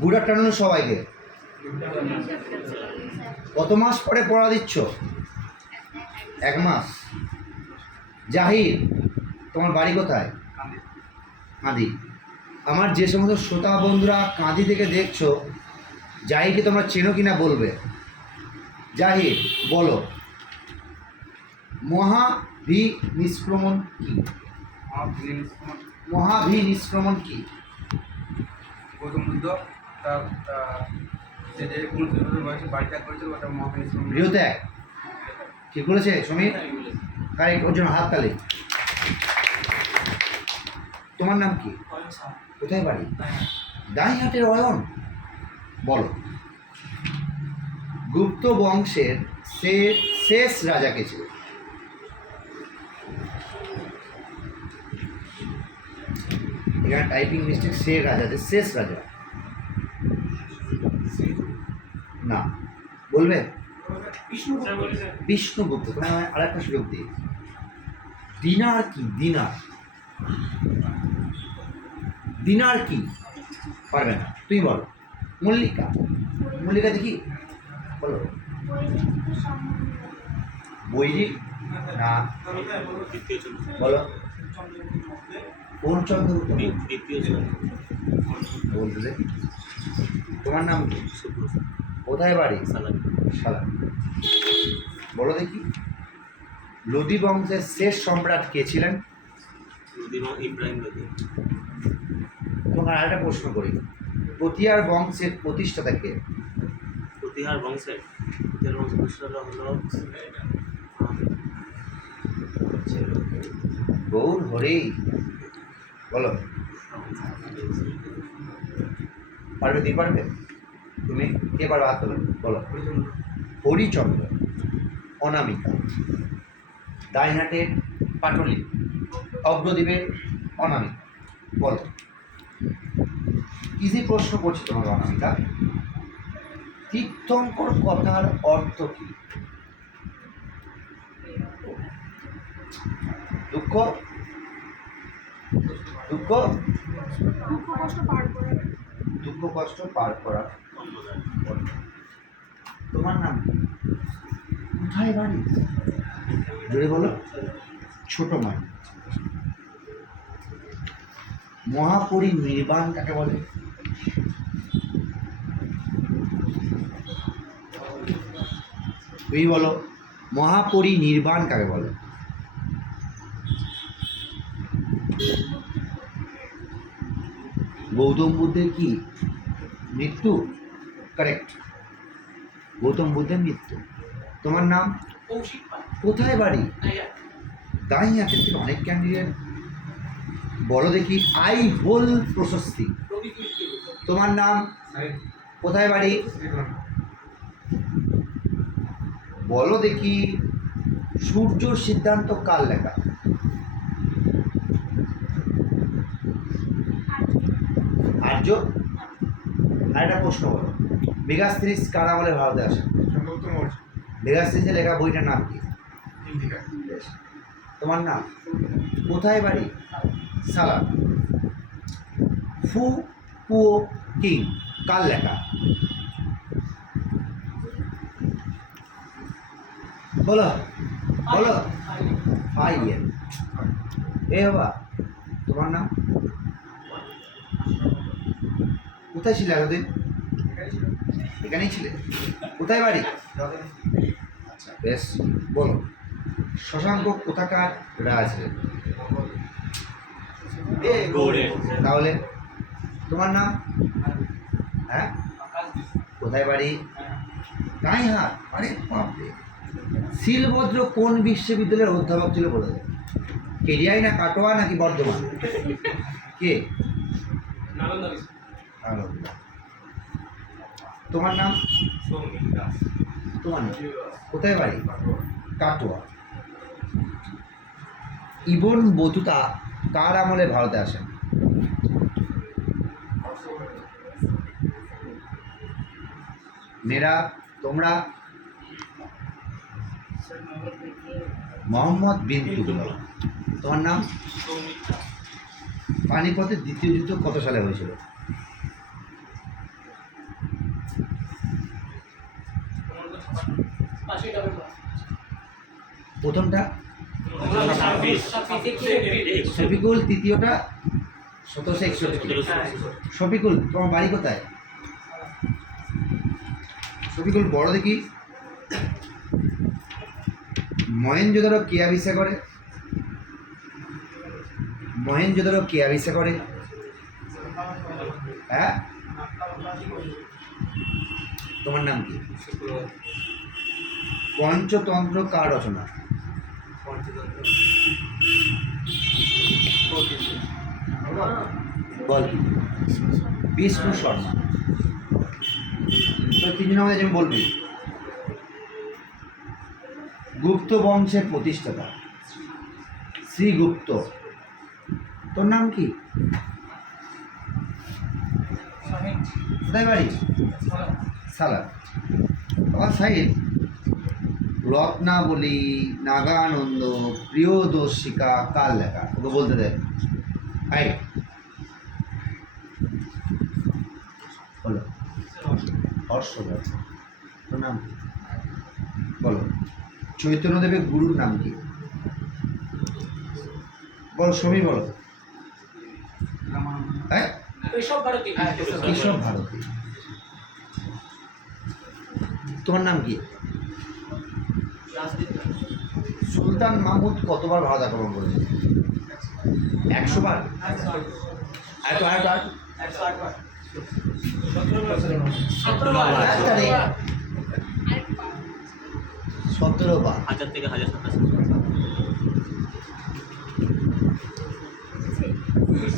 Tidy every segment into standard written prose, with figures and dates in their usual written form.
Good afternoon সবাইকে। কত মাস পরে পড়া দিচ্ছ? 1 মাস। জাহির, তোমার বাড়ি কোথায়? কাঁদি। আমার যে সমস্ত শ্রোতা বন্ধুরা কাঁদি থেকে দেখছো, জাহিরকে তোমরা চেনো কিনা বলবে। জাহির, বলো মহাভি নিষ্ক্রমণ কি? মহাভি নিষ্ক্রমণ কি? গৌতম বুদ্ধ তার যে 29 বছর বয়সে বাড়ি ত্যাগ করেছিল ওটা মহাবিশ্ব গৃহত্যাগ। ঠিক বলেছে সমীর? কারেক্ট, ওর জন্য হাততালি। তোমার নাম কি? কোথায় বাড়ি? দাইহাটের অয়ন। বলো গুপ্ত বংশের শেষ রাজা কে ছিল? এখানে টাইপিং মিস্টেক। শেষ রাজা না, বলবে? বিষ্ণুগুপ্ত। তোমার আর একটা সুযোগ দিই। দিনার কি? দিনার কি? পারবে না, তুই বলো। মল্লিকা দেখি, বলো। বৈদিক না, বলো। কোন চন্দ্রগুপ্ত? বলতে দে। তোমার নাম কি? কোথায় বাড়ি? সালাম। বলো দেখি, লোদি বংশের শেষ সম্রাট কে ছিলেন? ইব্রাহিম লোদি। তোমার আরেকটা প্রশ্ন করি, প্রতিহার বংশের প্রতিষ্ঠাতা কে? প্রতিহার বংশের প্রতিষ্ঠাতা হলো গৌর হরি। বলো। পারবে? তুই পারবে? তুমি কে পারবে? হাত তোলো, বলো। হরিচন্দ্র। অনামিকা। দাইহাটের পাটলি। অগ্রদ্বীপের অনামিকা। বলো। ইজি প্রশ্ন করছি তোমাকে অনামিকা। তীর্থঙ্কর কথার অর্থ কি? দুঃখ কষ্ট পার করা। তোমার নাম কি? কোথায় বাড়ি? জোরে বলো। ছোট মাই। মহাপরিনির্বাণ কাকে বলে? তুমি বলো, মহাপরিনির্বাণ কাকে বলে? গৌতম বুদ্ধের কি? মৃত্যু। কারেক্ট, গৌতম বুদ্ধের মৃত্যু। তোমার নাম? কোথায় বাড়ি? দাইহাটের থেকে অনেক ক্যান্ডিডেট। বলো দেখি, আই হোল প্রশস্তি। তোমার নাম? কোথায় বাড়ি? বলো দেখি, সূর্য সিদ্ধান্ত কার লেখা? আর্য। আর একটা প্রশ্ন বলো, মেগাস্ট্রিস কার আমলে ভারতে আসে? মেগাস্ট্রিসে লেখা বইটার নাম কি? তোমার নাম? কোথায় বাড়ি? সালাম। ফু কুও কিং কার লেখা? বলো বলো। ফাইয়েন। এ বাবা, তোমার নাম? কোথায় ছিলে এতদিন? এখানেই ছিলে? কোথায় বাড়ি? আচ্ছা বেশ, বলো। শশাঙ্ক কোথাকার রাজ? তাহলে তোমার নাম? হ্যাঁ, কোথায় বাড়ি? গাইহাট। আরে বাপরে। শিলভদ্র কোন বিশ্ববিদ্যালয়ের অধ্যাপক ছিল বলে দেয়? কেরিয়াই না কাটোয়া নাকি বর্ধমান? কে? নালন্দা। তোমার নাম? তোমার নাম? কোথায় বাড়ি? কাটোয়া। ইবন বতুতা কার আমলে ভারতে আসেন? মেয়েরা, তোমরা? মোহাম্মদ বিন তুগলক। তোমার নাম? পানিপথের দ্বিতীয় যুদ্ধ কত সালে হয়েছিল? প্রথমটা ছাব্বিশ শফিকুল, তৃতীয়টা 1761। শফিকুল, তোমার বাড়ি কোথায়? শফিকুল বড় দেখি। মহেঞ্জোদারো কে আবিষ্কার করে? মহেঞ্জোদারো কে আবিষ্কার করে? হ্যাঁ, তোমার নাম কি? পঞ্চতন্ত্র কার রচনা? বল। বিষ্ণু শর্মা। তো তিনজন আমাদের যেমন বলবি। গুপ্ত বংশের প্রতিষ্ঠাতা শ্রীগুপ্ত। তোর নাম কি? কোথায় বাড়ি? সালা। আমার সাইড রত্নাবলী, নাগানন্দ, প্রিয়দর্শিকা কার লেখা? ওকে বলতে দেয়। আই বলো। হর্ষবর্ধন। তোর নাম কি? বলো। চৈতন্যদেবের গুরুর নাম কি? বলো সমী, বলো। হ্যাঁ, কেশব ভারতী। তোমার নাম কি? সুলতান মাহমুদ কতবার ভারত আক্রমণ করেছে? 100 বার। আরেকটু 17 বার। 1000 থেকে 1027।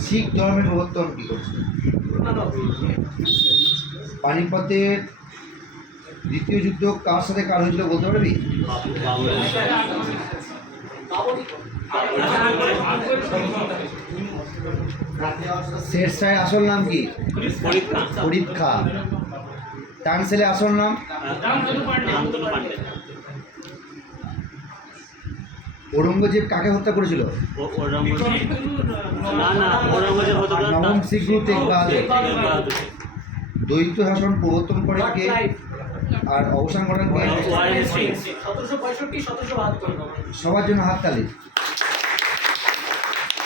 শিখ ধর্মের প্রবর্তন কি করছে? পানিপথের দ্বিতীয় যুদ্ধ কার সাথে কার হয়েছিল বলতে পারবি? শেরশাহের আসল নাম কি? ফরিদ খাঁ। টানসেলের আসল নাম? ঔরঙ্গজেব কাকে হত্যা করেছিল? নবম শিখ গুরু তেগ বাহাদুর। দ্বৈত শাসন প্রবর্তন করে কে আর অবসান করেন কে? সবার জন্য হাততালি।